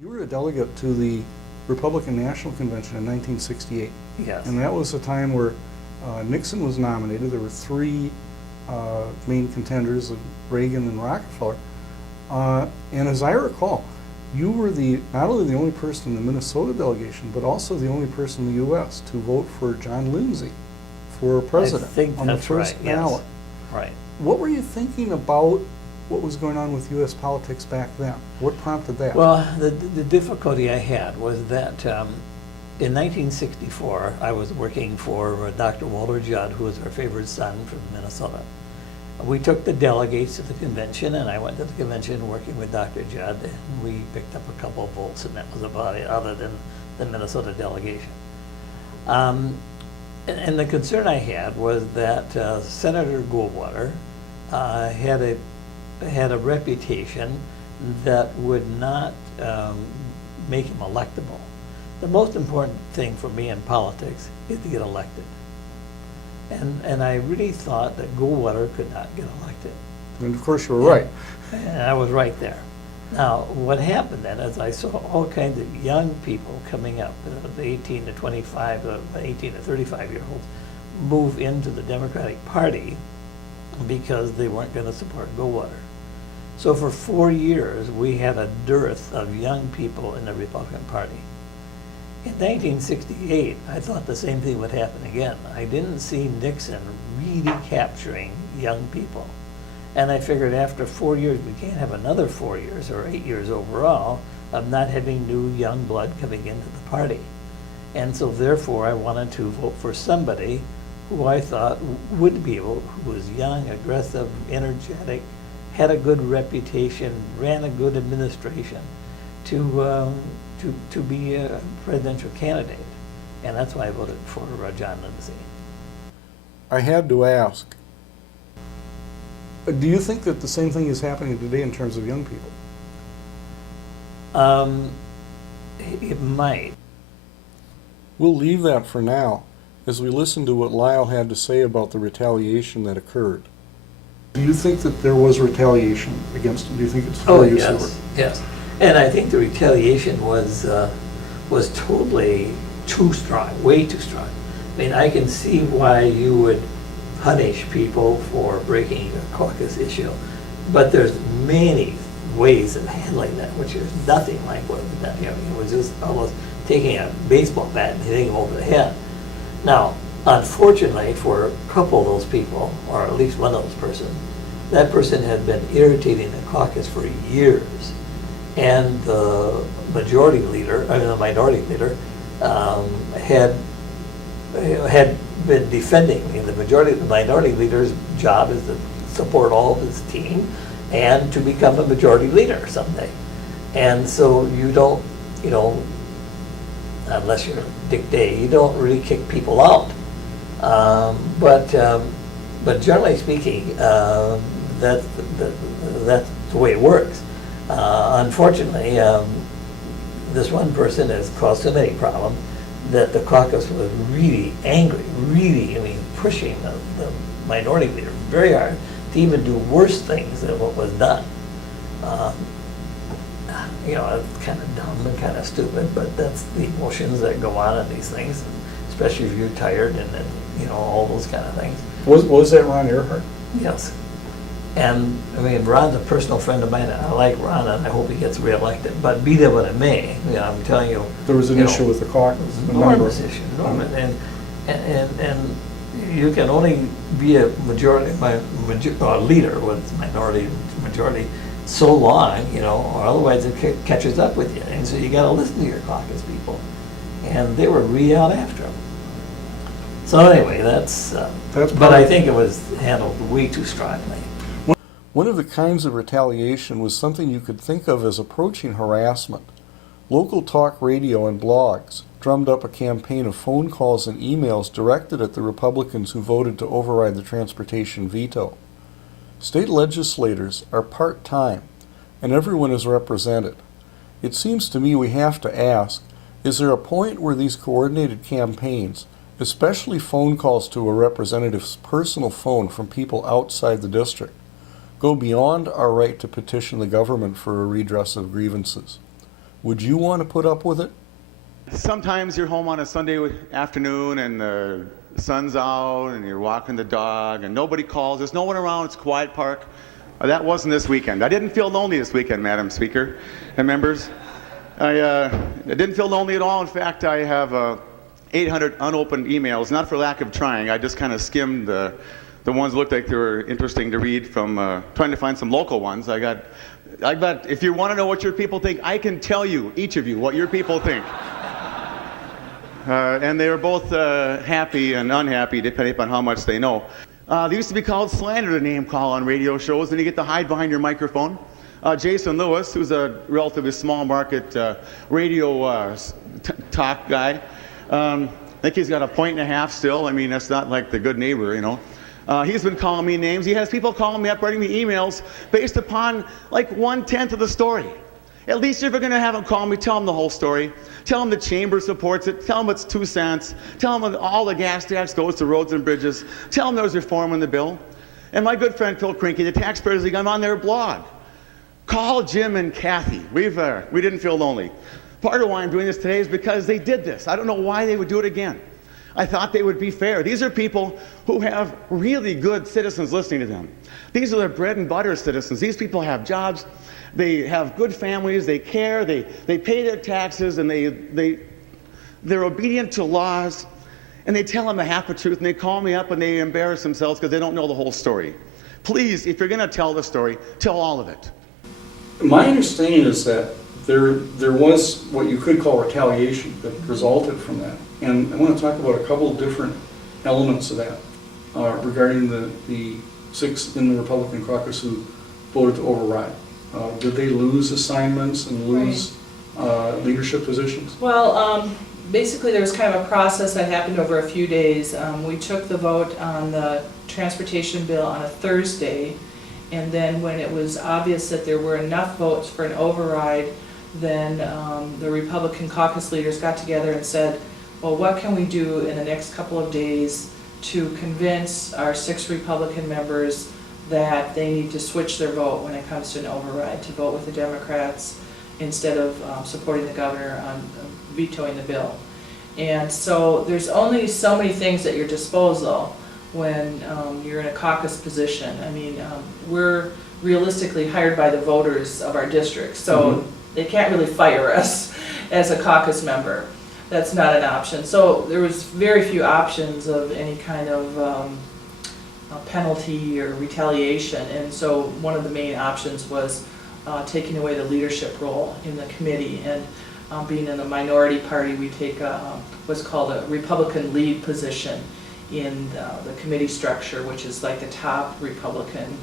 You were a delegate to the Republican National Convention in 1968. Yes. And that was a time where Nixon was nominated. There were three main contenders, Reagan and Rockefeller. And as I recall, you were not only the only person in the Minnesota delegation, but also the only person in the U.S. to vote for John Lindsay for president I think on the that's first right, ballot. Yes. Right. What were you thinking about what was going on with U.S. politics back then? What prompted that? Well, the difficulty I had was that in 1964, I was working for Dr. Walter Judd, who was our favorite son from Minnesota. We took the delegates to the convention, and I went to the convention working with Dr. Judd, and we picked up a couple of votes, and that was about it, other than the Minnesota delegation. And the concern I had was that Senator Goldwater had a reputation that would not make him electable. The most important thing for me in politics is to get elected. And I really thought that Goldwater could not get elected. And of course you were right. And I was right there. Now, what happened then is I saw all kinds of young people coming up, the 18 to 25, 18 to 35-year-olds, move into the Democratic Party because they weren't going to support Goldwater. So for 4 years, we had a dearth of young people in the Republican Party. In 1968, I thought the same thing would happen again. I didn't see Nixon really capturing young people. And I figured after 4 years, we can't have another 4 years or 8 years overall of not having new young blood coming into the party. And so therefore, I wanted to vote for somebody who I thought would be able, who was young, aggressive, energetic, had a good reputation, ran a good administration, to be a presidential candidate. And that's why I voted for John Lindsay. I had to ask, do you think that the same thing is happening today in terms of young people? It might. We'll leave that for now as we listen to what Lyle had to say about the retaliation that occurred. Do you think that there was retaliation against him? Do you think it's fair use of the word? Yes. And I think the retaliation was totally too strong, way too strong. I mean, I can see why you would punish people for breaking a caucus issue, but there's many ways of handling that, which is nothing like what was done here. It was just almost taking a baseball bat and hitting him over the head. Now, unfortunately for a couple of those people, or at least one of those persons, that person had been irritating the caucus for years. And the minority leader had been defending. I mean, the minority leader's job is to support all of his team and to become a majority leader someday. And so you don't, unless you're Dick Day, you don't really kick people out. But generally speaking, that's the way it works. Unfortunately, this one person has caused so many problems that the caucus was really angry, pushing the minority leader very hard to even do worse things than what was done. It's kind of dumb and kind of stupid, but that's the emotions that go on in these things, especially if you're tired and all those kind of things. Was that Ron Earhart? Yes. And I mean, Ron's a personal friend of mine. I like Ron, and I hope he gets reelected. But be that what it may, I'm telling you, there was an issue with the caucus. Enormous issue, enormous, and you can only be a leader with minority majority so long, or otherwise it catches up with you. And so you got to listen to your caucus people, and they were really out after him. So anyway, that's but I think it was handled way too strongly. One of the kinds of retaliation was something you could think of as approaching harassment. Local talk radio and blogs drummed up a campaign of phone calls and emails directed at the Republicans who voted to override the transportation veto. State legislators are part-time, and everyone is represented. It seems to me we have to ask, is there a point where these coordinated campaigns, especially phone calls to a representative's personal phone from people outside the district, go beyond our right to petition the government for a redress of grievances? Would you want to put up with it? Sometimes you're home on a Sunday afternoon and the sun's out and you're walking the dog and nobody calls. There's no one around. It's a quiet park. That wasn't this weekend. I didn't feel lonely this weekend, Madam Speaker and members. I didn't feel lonely at all. In fact, I have 800 unopened emails, not for lack of trying. I just kind of skimmed the ones that looked like they were interesting to read from trying to find some local ones. I got, if you want to know what your people think, I can tell you, each of you, what your people think. And they were both happy and unhappy, depending upon how much they know. They used to be called slander to name call on radio shows, and you get to hide behind your microphone. Jason Lewis, who's a relatively small market radio talk guy, I think he's got a point and a half still. I mean, that's not like the good neighbor, you know. He's been calling me names. He has people calling me up, writing me emails based upon like 1/10 of the story. At least if you're going to have them call me, tell them the whole story. Tell them the chamber supports it. Tell them it's 2 cents. Tell them all the gas tax goes to roads and bridges. Tell them there's reform in the bill. And my good friend Phil Krinky, the Taxpayers League, I'm on their blog. Call Jim and Kathy. We didn't feel lonely. Part of why I'm doing this today is because they did this. I don't know why they would do it again. I thought they would be fair. These are people who have really good citizens listening to them. These are their bread and butter citizens. These people have jobs. They have good families. They care. They pay their taxes, and they're obedient to laws. And they tell them the half the truth, and they call me up and they embarrass themselves because they don't know the whole story. Please, if you're going to tell the story, tell all of it. My understanding is that there was what you could call retaliation that resulted from that. And I want to talk about a couple of different elements of that regarding the 6 in the Republican caucus who voted to override. Did they lose assignments and lose leadership positions? Well, basically there was kind of a process that happened over a few days. We took the vote on the transportation bill on a Thursday, and then when it was obvious that there were enough votes for an override, then the Republican caucus leaders got together and said, well, what can we do in the next couple of days to convince our 6 Republican members that they need to switch their vote when it comes to an override, to vote with the Democrats instead of supporting the governor on vetoing the bill. And so there's only so many things at your disposal when you're in a caucus position. I mean, we're realistically hired by the voters of our district, so they can't really fire us as a caucus member. That's not an option. So there was very few options of any kind of penalty or retaliation, and so one of the main options was taking away the leadership role in the committee. And being in the minority party, we take what's called a Republican lead position in the committee structure, which is like the top Republican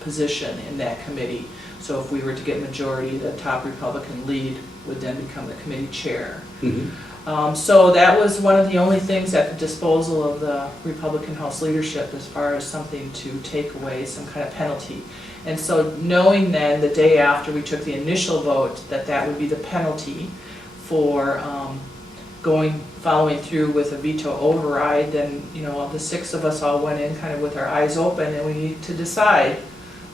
position in that committee. So if we were to get majority, the top Republican lead would then become the committee chair. So that was one of the only things at the disposal of the Republican House leadership as far as something to take away, some kind of penalty. And so knowing then the day after we took the initial vote that that would be the penalty for following through with a veto override, then the 6 of us all went in kind of with our eyes open, and we needed to decide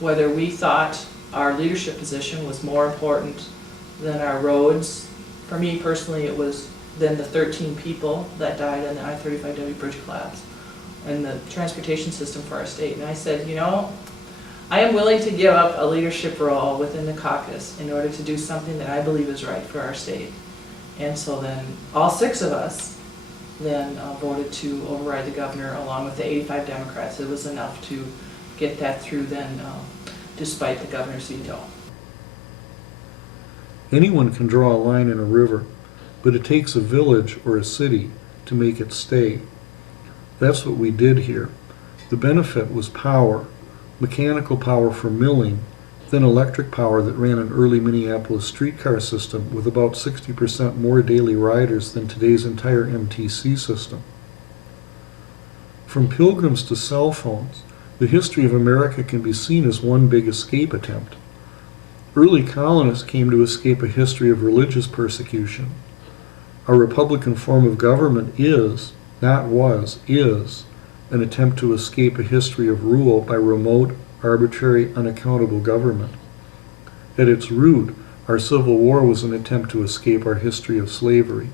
whether we thought our leadership position was more important than our roads. For me personally, it was then the 13 people that died in the I35W bridge collapse and the transportation system for our state. And I said, I am willing to give up a leadership role within the caucus in order to do something that I believe is right for our state. And so then all 6 of us then voted to override the governor along with the 85 Democrats. It was enough to get that through then, despite the governor's veto. Anyone can draw a line in a river, but it takes a village or a city to make it stay. That's what we did here. The benefit was power, mechanical power for milling, then electric power that ran an early Minneapolis streetcar system with about 60% more daily riders than today's entire MTC system. From pilgrims to cell phones, the history of America can be seen as one big escape attempt. Early colonists came to escape a history of religious persecution. Our Republican form of government is, not was, is an attempt to escape a history of rule by remote, arbitrary, unaccountable government. At its root, Our Civil War was an attempt to escape our history of slavery.